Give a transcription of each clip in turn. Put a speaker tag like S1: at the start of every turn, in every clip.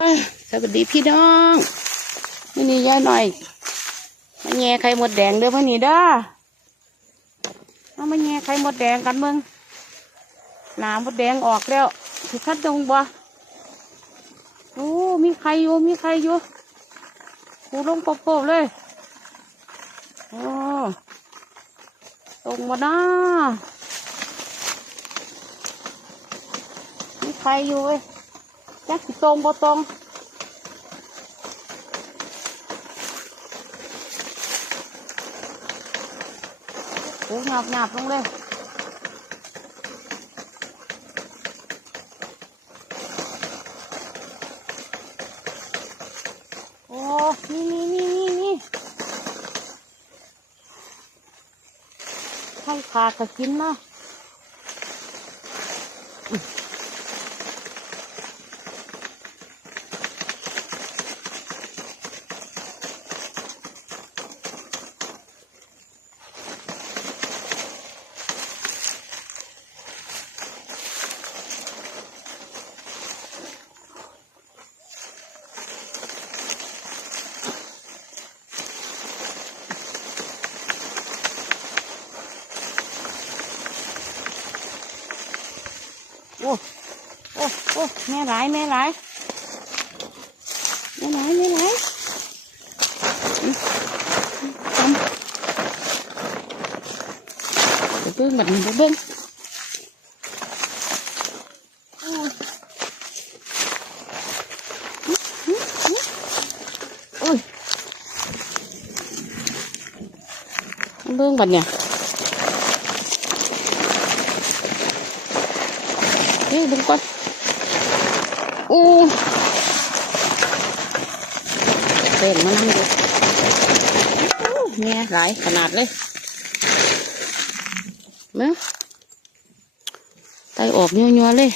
S1: สวัสดีพี่น้องนี่นี่ย่าหน่อยมาแง่ไข่มดแดงเด้อพ่อนี่เด้อเอามาแง่ไข่มดแดงกันมึงหนามดแดงออกแล้วสิคัดดงบ่โอ้มีไข่อยู่มีไข่อยู่กูลงโปบๆเลยโอ้ตรงมานะมีไข่อยู่เว้ย จักสิตรงบ่ตรงโอ้หยาบหยาบลงเลยโอ้นี่นี่นี่นี่นี่ให้ขาดก็กินเนาะ โอ้โอ้แม่หลายแม่หลายแม่หลายแม่หลายอืมทำเดี๋ยวเบิ้งแบบนี้เดี๋ยวเบิ้งโอ้ยอื้ออื้ออื้อโอ้ยเบิ้งแบบเนี้ยเฮ้ยดูก่อนอู้ เต้นมานั่งดูเนี่ยหลายขนาดเลยเมื่อไตออกยัวๆเลย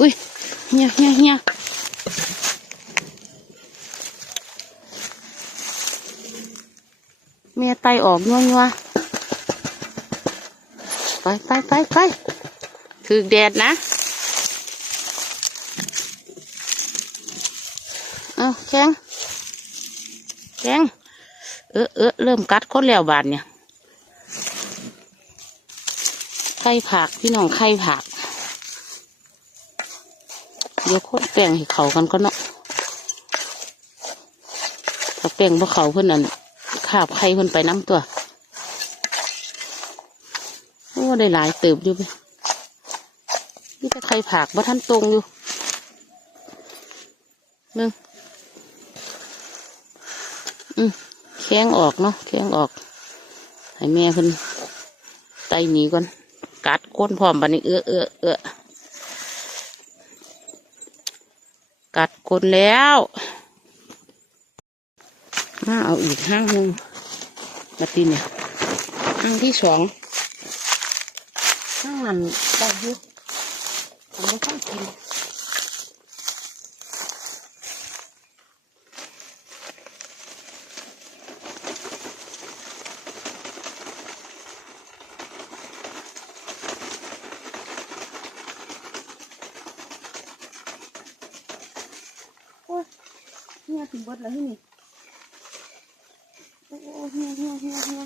S1: อุ้ยเฮียเฮียเฮียเมียไตออกยัวๆไปไปไปไปคือแดดนะเอาแข็ง แข็งเออเออเริ่มกัดคนแล้วบาดเนี่ยไข่ผักพี่น้องไข่ผัก เดี๋ยวโคตรแป้งให้เขากันก็เนาะถ้าแป้งพวกเขาเพื่อนนั่นขาบไข่เพื่อนไปน้ำตัวโอ้ได้หลายเติบอยู่ไปนี่จะใครผักว่าท่านตรงอยู่หนึ่ง แข้งออกเนาะแข้งออก ให้แม่เพิ่นไตหนีก่อน กัดก้นพร้อมบันนี้เอื้อเอื้อเอื้อกัดก้นแล้ว มาเอาอีกห้างหนึ่งมาตีเนี่ยห้างที่สองห้างนั้นได้อยุผมไม่ต้องกิน ยถึงบดแล้วที่นี่โอ้ยเฮียเฮียเฮียเฮีย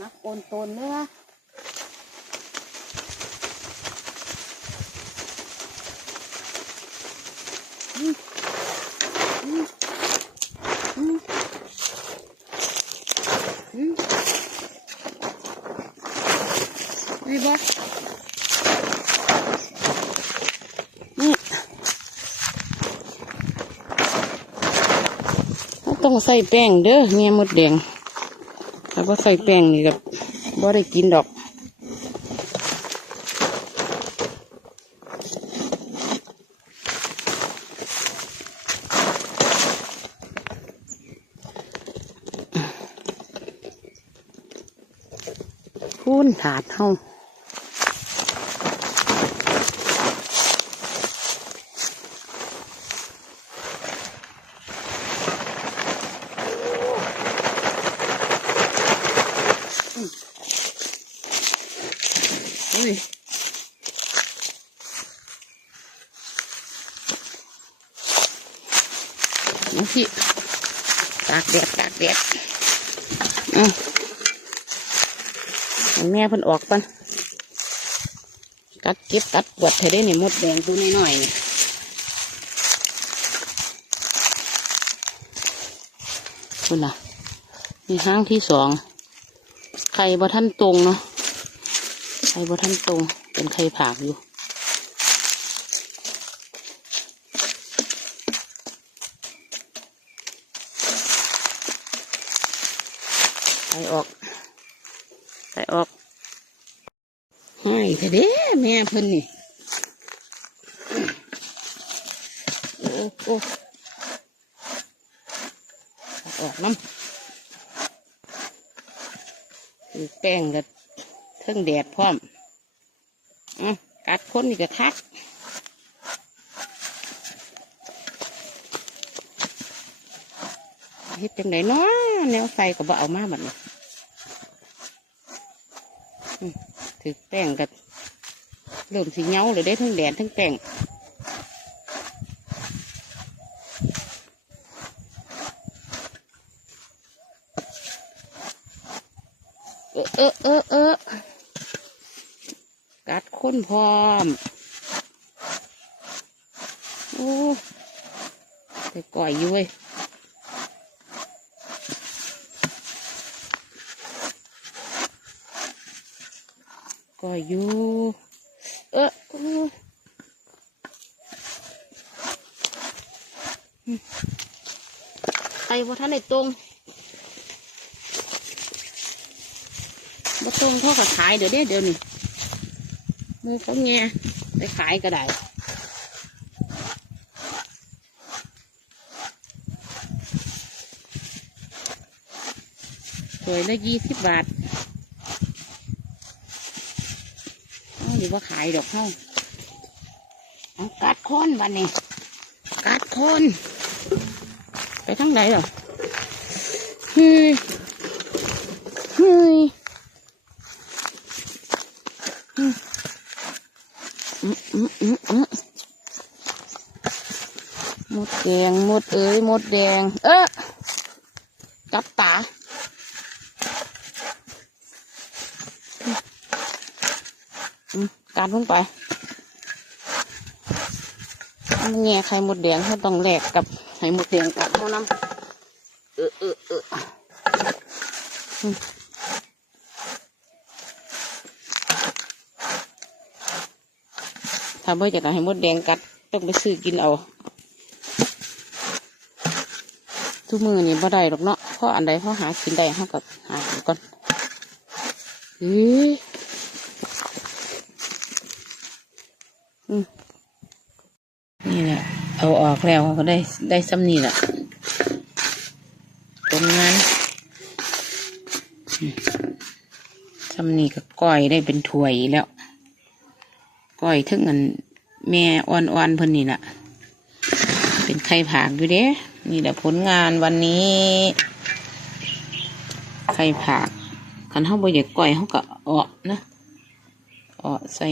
S1: นักโอนตนเนื้อมอืมอืมอืม นี่บ่นี่เราต้องใส่แป้งเด้อเงี้ยมดแดงถ้าว่าใส่แป้งนี่ก็บ่ได้กินดอกพูนถาดเฮา น้องพี่ตากแดดตากแดดเอาให้แม่เพิ่นออกปันกัดเก็บกัดปวดให้ได้นี่มดแดงตัวน้อยๆนี่คุณล่ะนี่ห้างที่สองไข่บ่ท่านตรงเนาะไข่บ่ท่านตรงเป็นไข่ผากอยู่ ไปออกไปออกให้เถอะเด้แม่เพิ่นนี่โอ้โอ้ออกน้ำคือแป้งกับเทิงแดดพร้อมอะกัดคนนี่ก็คักเฮ็ดจังไดเนาะ แนวไฟก็บ่เอามาบัดนี้อืมถือแป้งกับเริ่มสีเงาเลยได้ทั้งแดดทั้งแป้งเออเออเออเออกัดค้นพร้อมโอ้แต่ก่อยอยู่เว้ย อยู่ เออไอ้บ่ท่านได้ตรงบ่ตรงเขาก็ขายเดี๋ยวเด้เดี๋ยวนี้มือเขาแง่ไปขายก็ได้สวยละยี่สิบบาท เอาหรือว่าขายดอกเข้าเอากัดโคนวันนี้กัดโคนไปทางไหนหรอเฮ้ยเฮ้ยอืมอืมอืมอืมอืมหมดแดงหมดเอ้ยหมดแดง เออจับตา อืม การลงไปมันแง่ไข่มดแดงเขาต้องแลกกับไข่มดแดงกับเขาน้ำเออเออเออถ้าไม่อาให้มดแดงกัดต้องไปซื้อกินเอา ทุกมือนี่บ่ได้หรอกเนาะเพราะอันใดเขาหากินได้เขาก็หาก่อนเฮ้ นี่แหละ เอาออกแล้วก็ได้ได้ซ้ำนี่แหละตรงนั้นซ้ำนี่ก็ก้อยได้เป็นถ้วยแล้วก้อยถึงเงินแม่อ่อนๆเพิ่นนี่แหละเป็นไข่ผากอยู่เด้ นี่แหละผลงานวันนี้ ไข่ผากคันเฮาบ่อยากก้อยเฮาก็เอ่อนะเอ่อใส่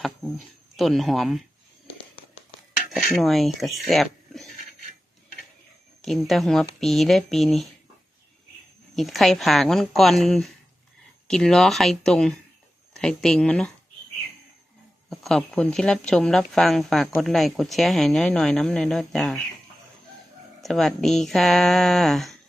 S1: ผัก ต้นหอมสักหน่อยก็แซ่บกินแต่หัวปีได้ปีนี้กินไข่ผากมันก่อนกินล้อไข่ตรงไข่เต็งมันเนาะขอบคุณที่รับชมรับฟังฝากกดไลค์กดแชร์ให้น้อยหน่อยน้ำในอยด้อจ้าสวัสดีค่ะ